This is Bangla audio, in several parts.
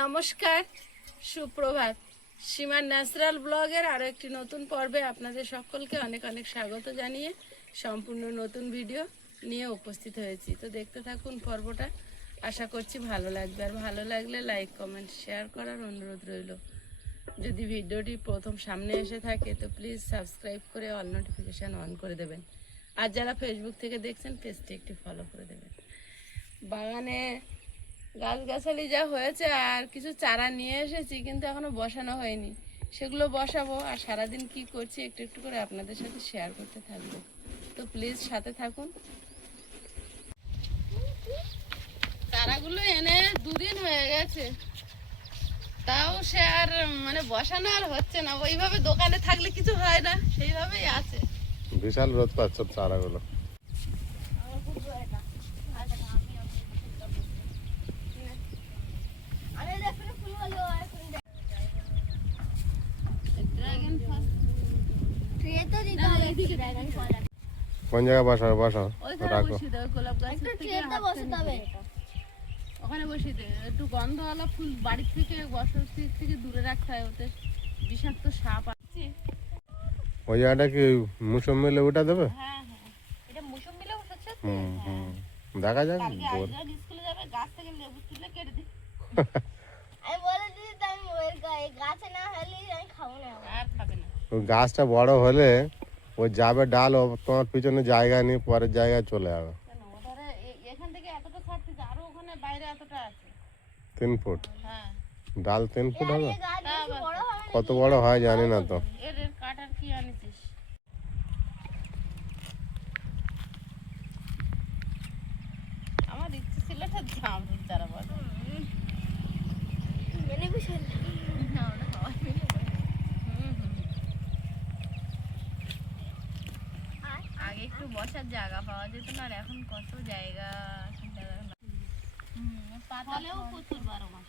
নমস্কার, সুপ্রভাত। সীমার ন্যাচারাল ব্লগের আরও একটি নতুন পর্বে আপনাদের সকলকে অনেক অনেক স্বাগত জানিয়ে সম্পূর্ণ নতুন ভিডিও নিয়ে উপস্থিত হয়েছি। তো দেখতে থাকুন পর্বটা, আশা করছি ভালো লাগবে। আর ভালো লাগলে লাইক কমেন্ট শেয়ার করার অনুরোধ রইল। যদি ভিডিওটি প্রথম সামনে এসে থাকে তো প্লিজ সাবস্ক্রাইব করে অল নোটিফিকেশান অন করে দেবেন। আর যারা ফেসবুক থেকে দেখছেন পেজটি একটি ফলো করে দেবেন। বাগানে গাছগাছালি যা হয়েছে আর কিছু চারা নিয়ে এসেছি, কিন্তু এখনো বসানো হয়নি, সেগুলো বসাবো। আর সারাদিন কি করছি একটু একটু করে আপনাদের সাথে শেয়ার করতে থাকবো। তো প্লিজ সাথে থাকুন। চারাগুলো এনে দুদিন হয়ে গেছে, তাও সে আর বসানো আর হচ্ছে না। ওইভাবে দোকানে থাকলে কিছু হয় না, সেইভাবেই আছে। বিশাল রোদ পাচ্ছ চারাগুলো। কোন জায়গায় বসাও বসাও রাখো। ওখানে বসিয়ে দে। একটু গন্ধওয়ালা ফুল বাড়ির থেকে বসতি থেকে দূরে রাখতে হয়, ওতে বিষাক্ত সাপ আছে। ওই জায়গাটা কি মুসম্বি লেবুটা দেবে? হ্যাঁ হ্যাঁ, এটা মুসম্বি লেবু হচ্ছে। দেখা যাক। স্কুলে যাবে, গাছ থেকে লেবু তুলে কেটে দিই। আমি বলে দিই তো আমি ওই গাছে না হলে আমি খাবো না। আর খাবে না। ওই গাছটা বড় হলে ও যাবে ডাল, ও তোমার পিছনে জায়গা নিয়ে পরের জায়গায় চলে যাবে। কেন ওধারে এখান থেকে এতটা ছাড়ছিস, আরো ওখানে বাইরে এতটা আছে। 3 ফুট হ্যাঁ, ডাল 3 ফুট হবে। গাছ বেশি বড় হবে না। কত বড় হয় জানি না তো। এর কাটার কি আনিছিস? আমার ইচ্ছে ছিল একটা জামরুল চারা বসা। মেনে বসে না, ওটা সবাই মিলে বসে। আগে একটু বসার জায়গা পাওয়া যেত না, আর এখন কত জায়গা। পাতালেও প্রচুর 12 মাস।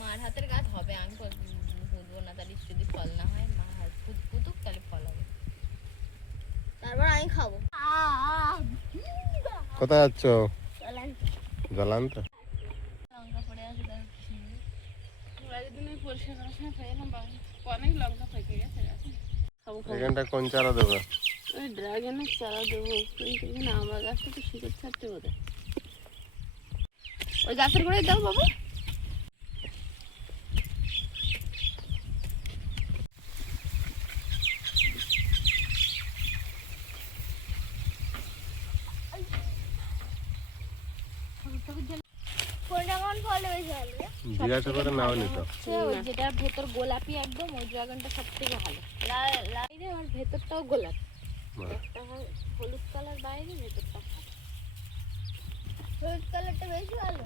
মার হাতের গাছ হবে, আমি বুঝবো না। তাহলে যদি ফল না হয়, মা হাত পুতুক তাহলে ফল হবে। তারপর আমি খাবো। কোথায় যাচ্ছ? চলেন জল আনতে? লঙ্কা পড়ে আছে, তার আগের দিন ওই পরিষ্কার করার সময় পেয়েলাম অনেক লঙ্কা পেকে গেছে গাছে। খাবো খাবো। এখানটা কোন চারা দেবে? ওই ড্রাগনের চারা দেবো, কিন্তু এখানে আমার গাছটা তো শিকড় ছাড়তে বোধ হয়। ওই গাছের গোড়ায় দাও বাবু। কোনটা কোন ফল বেশি ভালো? জিজ্ঞাসা করে নাও নি তো। যেটা ভেতর গোলাপি একদম, ওই ড্রাগনটা সব থেকে ভালো। বাইরে আর ভেতরটাও গোলাপি। একটা হলুদ কালার বাইরে, ভেতরটা হলুদ কালারটা বেশি ভালো।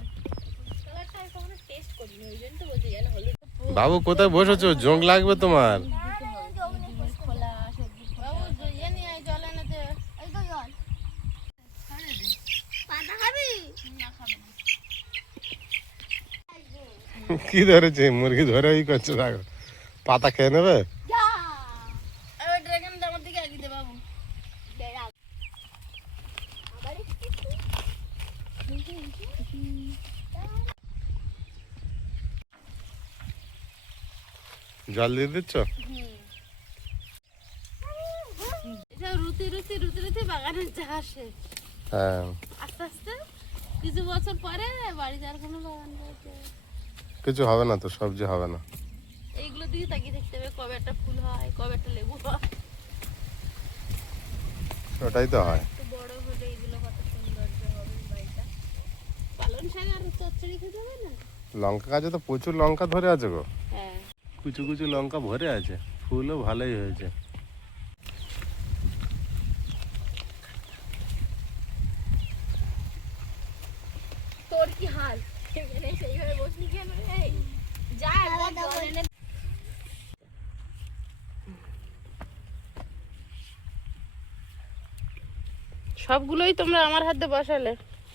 কালারটা আমি কখনো টেস্ট করিনি, ওই জন্য তো বলছি জানো হলুদ। বাবু কোথায় বসেছো? জং লাগবে তোমার। খোলা সবজি বাবু ইয়ে নিয়ে আয়, জল এনেতে। এই তো জল। পাতা খাবি? না, খাবে না। কি ধরেছে? মুরগি ধরে ওই করছে, দেখো। পাতা খেয়ে নেবে। যা। ওই ড্রাগনটা আমার দিকে আগিয়ে দে বাবু। বেড়া। আবার জল দিয়ে দিচ্ছ? এসব রুতি রুতি রুতি রুতি বাগানের জায়গা শেষ। হ্যাঁ, আস্তে আস্তে কিছু বছর পরে বাড়িতে আর কোনো বাগান রয়েছে। কিছু হবে না তো, সবজি হবে না। এইগুলো দিকে তাকিয়ে দেখতে হবে, কবে একটা ফুল হয়, কবে একটা লেবু হয়। ওটাই তো হয়। একটু বড় হলে এগুলো কত সৌন্দর্য হবে বাড়িটা। পালং শাক আর চচ্চড়ি খেতে হবে না? লঙ্কা গাছে তো প্রচুর লঙ্কা ধরে আছে গো। হ্যাঁ, কুচু কুচু লঙ্কা ভরে আছে, ফুলও ভালোই হয়েছে। তোর কি হাল? এখানে সেইভাবে বসলি কেন? এই যা একবার জল এনে। সবগুলোই তোমরা আমার হাতে বসালে,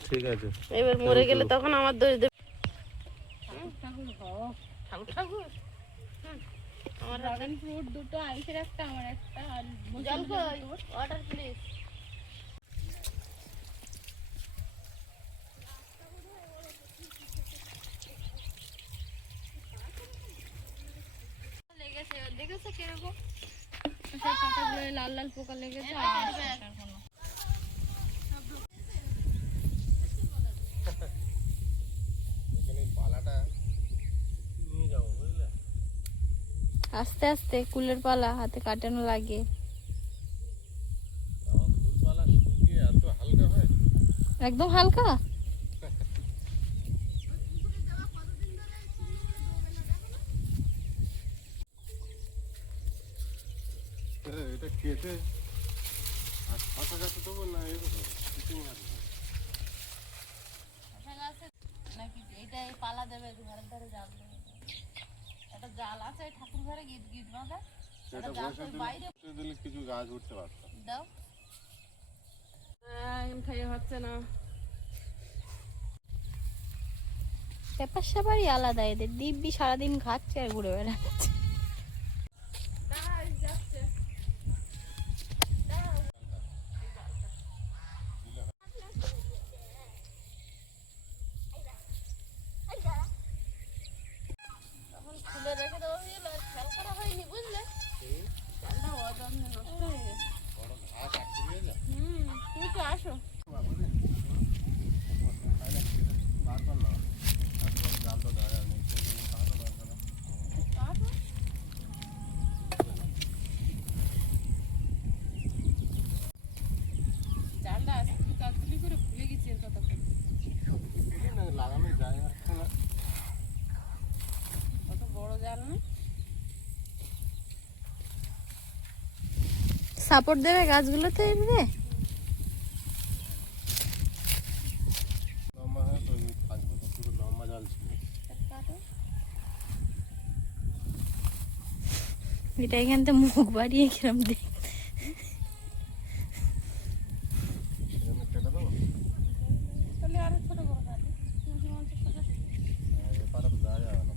ঠিক আছে। এবার মরে গেলে তখন আমার দোষ দেবে। ঠাকুর ঠাকুর আমার ড্রাগন ফ্রুট দুটো, আইসের একটা, আমার একটা, আর জল মৌসুমী কই তোর। ওয়াটার প্লিজ লেগেছে দেখেছো কিরকম সব পাতাগুলো লাল লাল পোকা লেগেছে আর আসার কোনো। এখানে এই পালাটা নিয়ে যাবো বুঝলে। আস্তে আস্তে কুলের পালা হাতে কাটানো লাগে। আমার ফুলপালা শুকিয়ে এত হালকা হয়। একদম হালকা। এটা কেটে আর পাতা গাছে দেবো না এরকম কিছু নাকি এইটা এই পালা দেবে ঘরের ধারে জাল দেবে একটা জাল আছে ঠাকুর ঘরে গিট গিট বাঁধা এটা বসে দিলে কিছু গাছ উঠতে পারত। দাও খাইয়ে হচ্ছে না। ব্যাপার স্যাপারই আলাদা এদের, দিব্যি সারাদিন খাচ্ছে আর ঘুরে বেড়াচ্ছে। খুলে রেখে দেওয়া হয়ে গেল আর খেয়াল করা হয়নি বুঝলে চালটা অযত্নে নষ্ট হয়ে গেছে বড় ঘাস আটকে দিয়ে যা তুমি তো আসো তারপর না তারপর জাল তো দেওয়া নেই সেজন্য তাহলে দরকার না। জালটা আজকে কাকলি করে ভুলে গেছি এর কথা বলতে। এখানে লাগানোর জায়গা আছে না। কত বড় জাল না? সাপোর্ট দেবে গাছগুলোতে এমনি। লম্বা হয়ে তো থাকবে তো, পুরো লম্বা জাল ছিল। এটা এখান থেকে মুখ বাড়িয়ে কিরম দেখ। এখানে কেটে দেবো। তাহলে আরো ছোট বড় কাটি। এপারে তো দেওয়া যাবে না।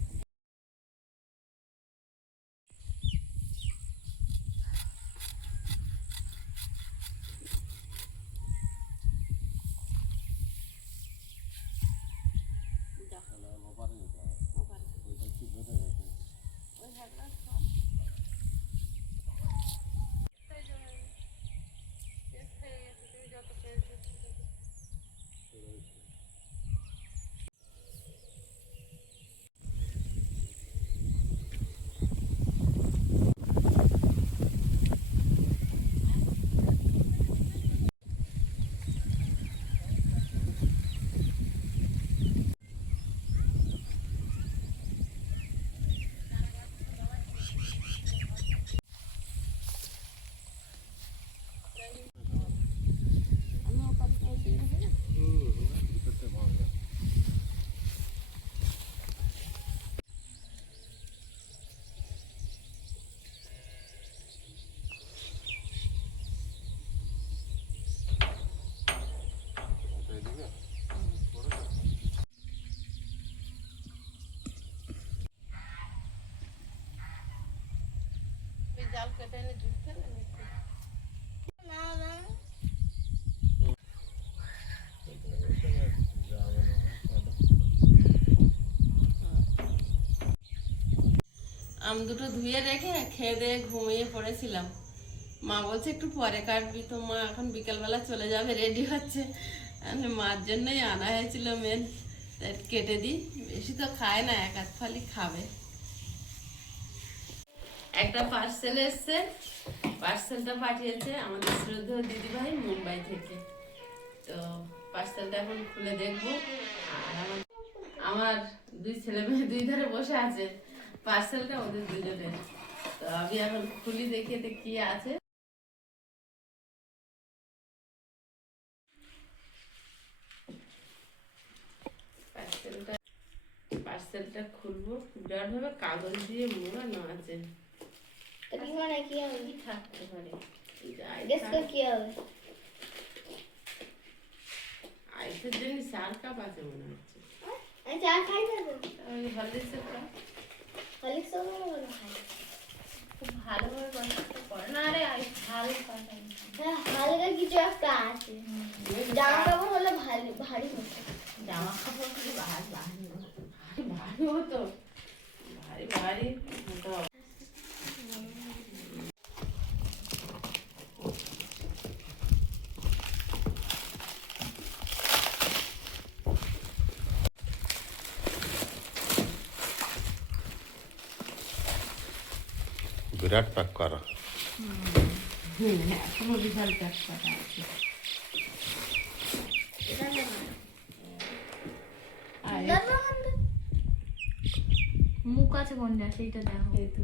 তাহলে ওপারে যেতে হবে। ওইটা কি বেঁধে গেছে। ভিতরটা ভালো যায়। এটা এদিকে? বড়টা? এই জাল কেটে এনে জুস খেলে নাকি? না না আম দুটো ধুয়ে রেখে খেয়ে দিয়ে ঘুমিয়ে পড়েছিলাম। মা বলছে একটু পরে কাটবি, তো মা এখন বিকেলবেলা চলে যাবে, রেডি হচ্ছে। আমি মার জন্যই আনা হয়েছিল মেন, তাই কেটে দিই। বেশি তো খায় না, এক আধ ফালি খাবে। একটা পার্সেল এসছে, পার্সেলটা পাঠিয়েছে আমাদের শ্রদ্ধেয় দিদিভাই মুম্বাই থেকে। তো পার্সেলটা এখন খুলে দেখবো। আর আমার দুই ছেলে মেয়ে দুই ধারে বসে আছে, পার্সেলটা ওদের দুজনের। তো আমি এখন খুলি দেখি এতে কি আছে। পার্সেলটা পার্সেলটা খুলবো, বিরাট ভাবে কাগজ দিয়ে মোড়ানো আছে। কি মানে কি হবে কি থাকতে পারে? গেস কর কি হবে আইসের জন্য 4 কাপ আছে মনে হচ্ছে। আমি চা খাই না তো ওই হলদিসের কাপ। হলিক্স হবে না খাই খুব ভালোভাবে কন্ট্যাক্টটা করে না রে, আর হালকা হ্যাঁ, হালকা কিছু একটা আছে। জামা কাপড় হলে ভারী ভারী হতো। জামা কাপড় খুব ভারী ভারী ভারী হতো, ভারী ভারী হতো। বিরাট প্যাক করা। এখনো বিশাল প্যাক করা আছে। মুখ আছে কোনটা সেইটা দেখো। এই তো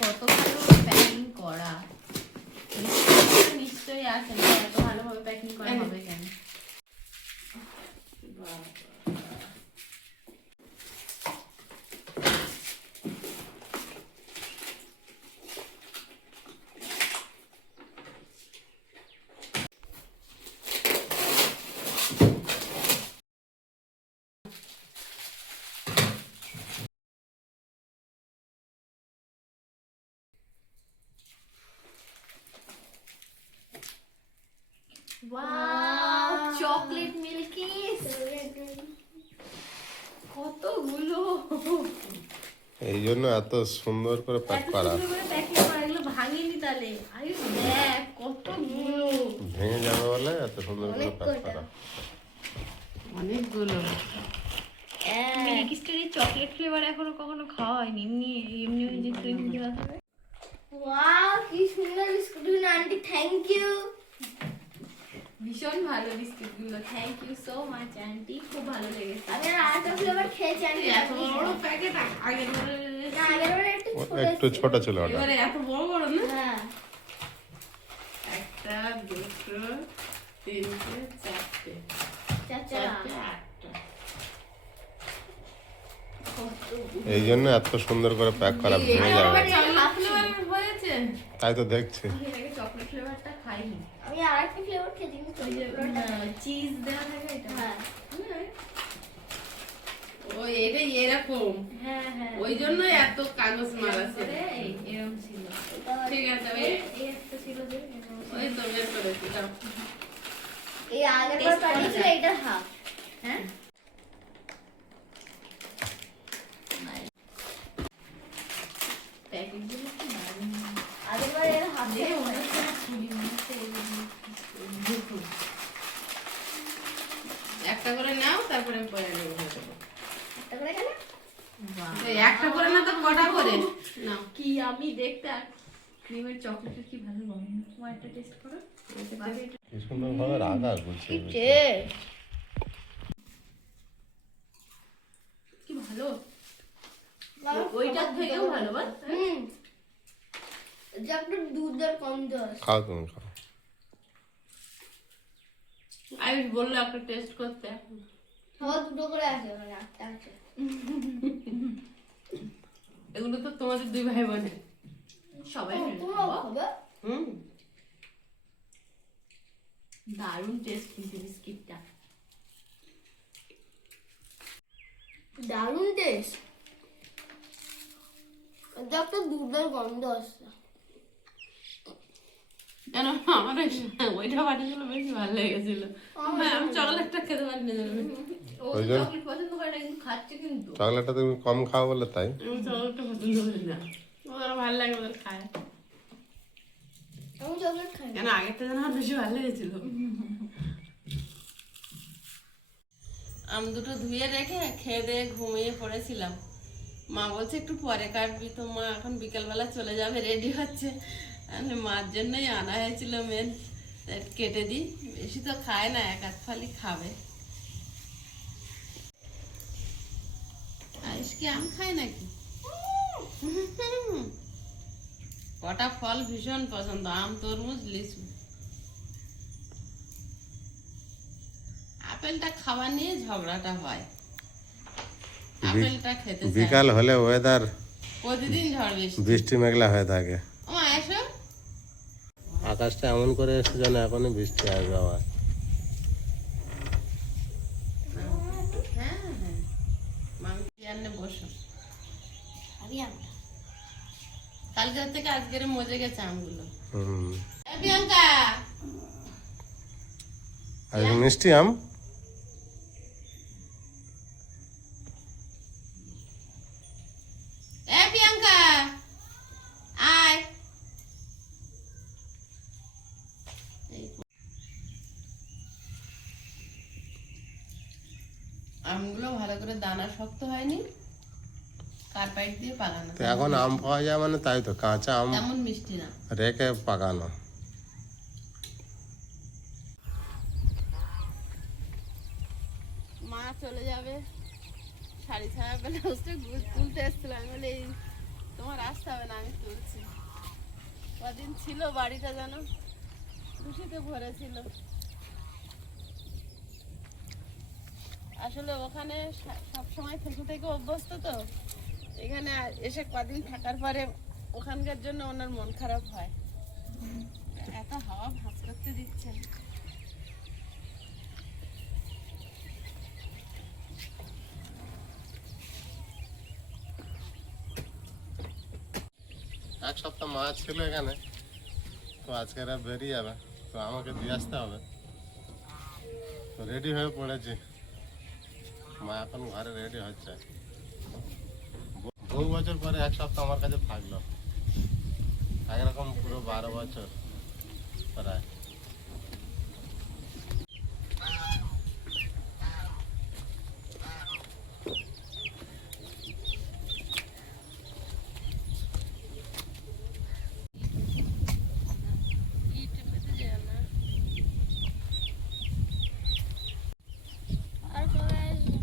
কত ভালো প্যাকিং করা, নিশ্চয়ই আছে না, এত ভালোভাবে প্যাকিং করা হবে কেন? ওয়াও, চকলেট মিল্কিস কতগুলো, এই জন্য এত সুন্দর করে প্যাক করা। প্যাকিং করা, এগুলো ভাঙিনি তাহলে। আরে দেখ কতগুলো, ভেঙে যাবে বলে এত সুন্দর করে প্যাক করা। অনেকগুলো। মিল্কিস্টার এই চকলেট ফ্লেভার এখনো কখনো খাওয়া হয়নি, এমনি এমনি ওই যে ক্রিম দেওয়া থাকে। ওয়াও, কি সুন্দর বিস্কুট গুলো আন্টি, থ্যাংক ইউ। ভীষণ ভালো বিস্কিট গুলো, thank you so much aunty, খুব ভালো লেগেছে। আমি আর আরেকটা ফ্লেভার খেয়েছি আন্টি। এত বড় বড় প্যাকেট আগের বারে, না, আগের বারে একটু ছোট একটু ছিল। ছোট ছিল ওটা। এবারে এত বড় বড় না। হ্যাঁ, একটা, দুটো, তিনটে, চারটে, চাচা। চারটে, আটটা। এই জন্য এত সুন্দর করে প্যাক করা, ভেঙে যাবে। চকলেট ফ্লেভারের হয়েছে। তাই তো দেখছি। আমি এর আগে চকলেট ফ্লেভারটা খাইনি, আমি আরেকটা ফ্লেভার খেয়েছি কিন্তু ওই যে ফ্লেভারটা চিজ দেওয়া থাকে এটা। হ্যাঁ ওই এটা এরকম, হ্যাঁ হ্যাঁ, ওই জন্য এত কাগজ মারা ছিল। তারপরে এরকম ছিল, ঠিক আছে, এই একটা ছিল যে এরকম ছিল। ওই তো বের করেছি, দাও। এই আগের বার পাঠিয়েছিল এটা হাফ। হ্যাঁ প্যাকেট গুলো কি দারুণ, আগের বার এর হাফ দেখে মনে হচ্ছে না ছুরি, মনে হচ্ছে এগুলো দেখুন। একটা করে নাও, তারপরে আমি পরে নেবো। একটা করে গেলে বাহ, এই একটা করে না তো কটা করে নাও। কি আমি দেখতে ক্রিমের চকলেটের কি ভালো গন্ধ, তোমার একটা টেস্ট করো। কি সুন্দর ভাবে রাখা গুছিয়ে। কি ভালো, ওইটার থেকেও ভালো বল। যা একটু দুধের গন্ধ আছে। খাও তুমি খাও। আয়ুষ বললো একটা টেস্ট করতে। সবার দুটো করে আছে, মানে একটা আছে। এগুলো তো তোমাদের দুই ভাই বোনের। সবাই মিলে তোমরাও খাবো। খাবে? হুম, দারুণ টেস্ট কিন্তু বিস্কিটটা। দারুণ টেস্ট। যা একটা দুধের গন্ধ আসছে। কেন আমার ওইটা বাটিগুলো বেশি ভালো লেগেছিল। আমি চকলেটটা খেতে পারিনি। ও ওই তো জন্য- চকলেট পছন্দ করে না, কিন্তু খাচ্ছে কিন্তু। চকলেটটা তুমি কম খাও বলে তাই। আমি চকলেটটা পছন্দ করি না, ওদের ভালো লাগে, ওদের খায়। আমি চকলেট খাই না। কেন আগেরটা যেন আমার বেশি ভালো লেগেছিল। আম দুটো ধুয়ে রেখে খেয়ে দিয়ে ঘুমিয়ে পড়েছিলাম। মা বলছে একটু পরে কাটবি, তো মা এখন বিকেলবেলা চলে যাবে, রেডি হচ্ছে। আমি মার জন্যই আনা হয়েছিল মেন, কেটে দিই। বেশি তো খায় না, এক আধ ফালি খাবে। আইস কি আম খায় নাকি? কটা ফল ভীষণ পছন্দ, আম, তরমুজ, লিচু। আপেলটা খাওয়া নিয়ে ঝগড়াটা হয়। আপেলটা খেতে চাই বিকাল হলে ওয়েদার প্রতিদিন ঝড় বৃষ্টি। বৃষ্টি মেঘলা হয়ে থাকে। ও এসো। আকাশটা এমন করে এসছে যেন এখনই বৃষ্টি আসবে আবার। হ্যাঁ হ্যাঁ মামি চেয়ার নিয়ে বসো। আমি আমরা কালকে থেকে আজকের মজে গেছে আমগুলো। হুম। এ প্রিয়াঙ্কা আর মিষ্টি আম এ প্রিয়াঙ্কা আয়। আমগুলো ভালো করে দানা শক্ত হয়নি, কার্পাইট দিয়ে পাকানো, তো এখন আম পাওয়া যায় মানে তাই তো, কাঁচা আম তেমন মিষ্টি না। রেখে পাকানো। মা চলে যাবে, শাড়ি ছাড়া ব্লাউজটা তুলতে এসেছিল, আমি বলে এই তোমার আসতে হবে না, আমি তুলছি। কদিন ছিল বাড়িটা যেন খুশিতে ভরেছিল। আসলে ওখানে সব সময় থেকে থেকে অভ্যস্ত তো, এখানে এসে কদিন থাকার পরে ওখানকার জন্য ওনার মন খারাপ হয়। এত হাওয়া ভাঁজ করতে দিচ্ছে। এক সপ্তাহ মাছ ছিল এখানে, তো আজকে এরা বেরিয়ে যাবে, তো আমাকে দিয়ে আসতে হবে। তো রেডি হয়ে পড়েছি, মা এখন ঘরে রেডি হচ্ছে। বহু বছর পরে এক সপ্তাহ আমার কাছে থাকলো, একরকম পুরো 12 বছর প্রায়। আর কবে আসবে?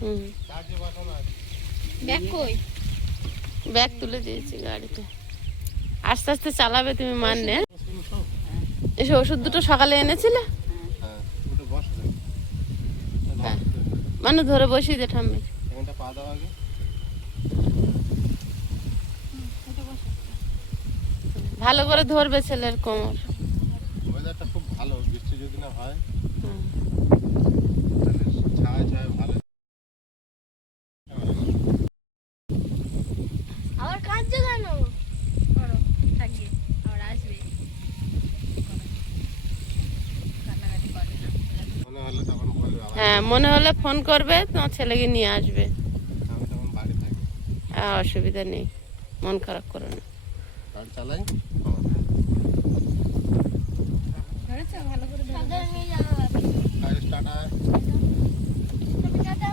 হুম, ব্যাগ কই? ব্যাগ তুলে দিয়েছি গাড়িতে, আস্তে আস্তে চালাবে তুমি মানলে। এসে ওষুধ দুটো সকালে এনেছিলে, হ্যাঁ, ওটা বসে মানে ধরে বসিয়ে দে ঠাম্মি। এখানটা পা দাও আগে। ভালো করে ধরবে ছেলের কোমর। ওয়েদারটা খুব ভালো, বৃষ্টি যদি না হয় হুম। তাহলে ছায়া ছায়া ভালো। আবার কাঁদছো কেন? করো, থাকবে, আবার আসবে। কান্নাকাটি করে না। মনে হলে তখন বলবে আবার, হ্যাঁ, মনে হলে ফোন করবে, তোমার ছেলেকে নিয়ে আসবে। আমি তখন বাড়ি থাকি। অসুবিধা নেই, মন খারাপ করো না। গাড়ি চালাই। ধরেছো ভালো করে ধরে। সাবধানে নিয়ে যাওয়া হবে। গাড়ি স্টার্ট হয়। তুমি টাটা।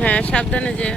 হ্যাঁ, সাবধানে যে।